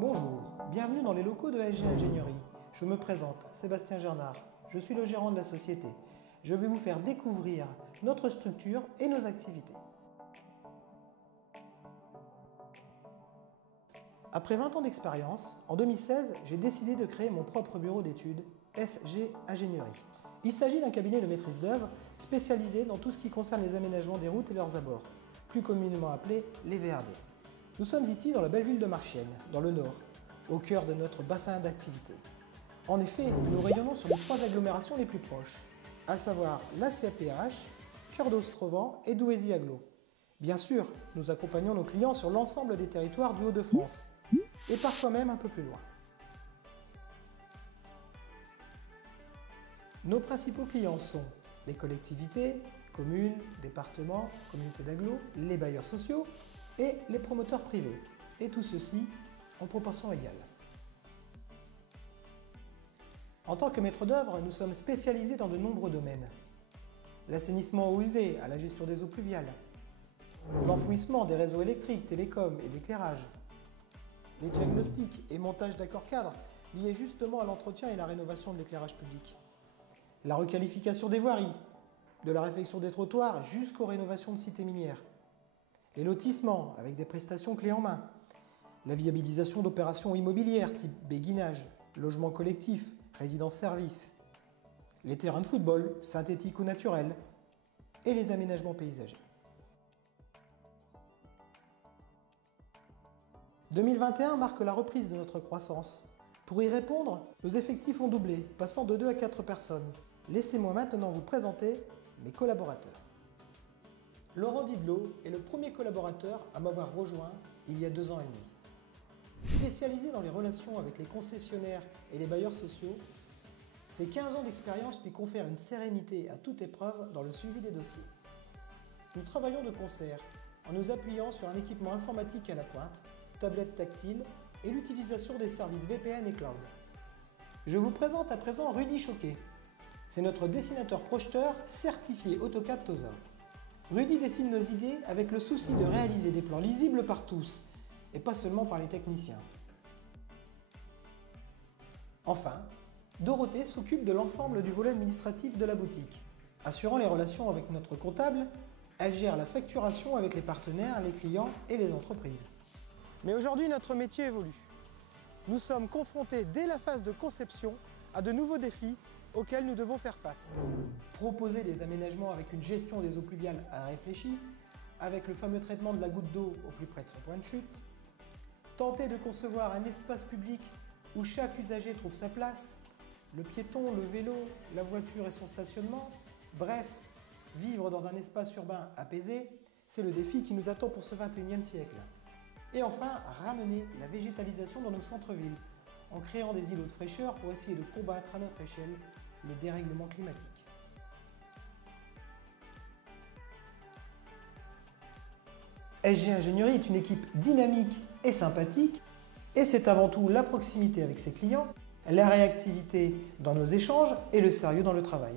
Bonjour, bienvenue dans les locaux de SG Ingénierie. Je me présente, Sébastien Gernard. Je suis le gérant de la société. Je vais vous faire découvrir notre structure et nos activités. Après 20 ans d'expérience, en 2016, j'ai décidé de créer mon propre bureau d'études, SG Ingénierie. Il s'agit d'un cabinet de maîtrise d'œuvre spécialisé dans tout ce qui concerne les aménagements des routes et leurs abords, plus communément appelés les VRD. Nous sommes ici dans la belle ville de Marchiennes, dans le Nord, au cœur de notre bassin d'activité. En effet, nous rayonnons sur les 3 agglomérations les plus proches, à savoir la CAPH, Cœur d'Ostrovent et Douaisis-Aglo. Bien sûr, nous accompagnons nos clients sur l'ensemble des territoires du Hauts-de-France, et parfois même un peu plus loin. Nos principaux clients sont les collectivités, communes, départements, communautés d'agglo, les bailleurs sociaux et les promoteurs privés, et tout ceci en proportion égale. En tant que maître d'œuvre, nous sommes spécialisés dans de nombreux domaines. L'assainissement eau usée à la gestion des eaux pluviales, l'enfouissement des réseaux électriques, télécoms et d'éclairage, les diagnostics et montages d'accords cadres liés justement à l'entretien et la rénovation de l'éclairage public, la requalification des voiries, de la réfection des trottoirs jusqu'aux rénovations de cités minières, les lotissements avec des prestations clés en main, la viabilisation d'opérations immobilières type béguinage, logement collectif, résidence-service, les terrains de football, synthétiques ou naturels, et les aménagements paysagers. 2021 marque la reprise de notre croissance. Pour y répondre, nos effectifs ont doublé, passant de 2 à 4 personnes. Laissez-moi maintenant vous présenter mes collaborateurs. Laurent Didlot est le premier collaborateur à m'avoir rejoint il y a 2 ans et demi. Spécialisé dans les relations avec les concessionnaires et les bailleurs sociaux, ses 15 ans d'expérience lui confèrent une sérénité à toute épreuve dans le suivi des dossiers. Nous travaillons de concert en nous appuyant sur un équipement informatique à la pointe, tablettes tactiles et l'utilisation des services VPN et cloud. Je vous présente à présent Rudy Choquet. C'est notre dessinateur projeteur certifié AutoCAD TOSA. Rudy dessine nos idées avec le souci de réaliser des plans lisibles par tous et pas seulement par les techniciens. Enfin, Dorothée s'occupe de l'ensemble du volet administratif de la boutique. Assurant les relations avec notre comptable, elle gère la facturation avec les partenaires, les clients et les entreprises. Mais aujourd'hui, notre métier évolue. Nous sommes confrontés dès la phase de conception à de nouveaux défis auxquels nous devons faire face. Proposer des aménagements avec une gestion des eaux pluviales réfléchie, avec le fameux traitement de la goutte d'eau au plus près de son point de chute, tenter de concevoir un espace public où chaque usager trouve sa place, le piéton, le vélo, la voiture et son stationnement, bref, vivre dans un espace urbain apaisé, c'est le défi qui nous attend pour ce 21e siècle. Et enfin, ramener la végétalisation dans nos centres-villes, en créant des îlots de fraîcheur pour essayer de combattre à notre échelle le dérèglement climatique. SG Ingénierie est une équipe dynamique et sympathique, et c'est avant tout la proximité avec ses clients, la réactivité dans nos échanges et le sérieux dans le travail.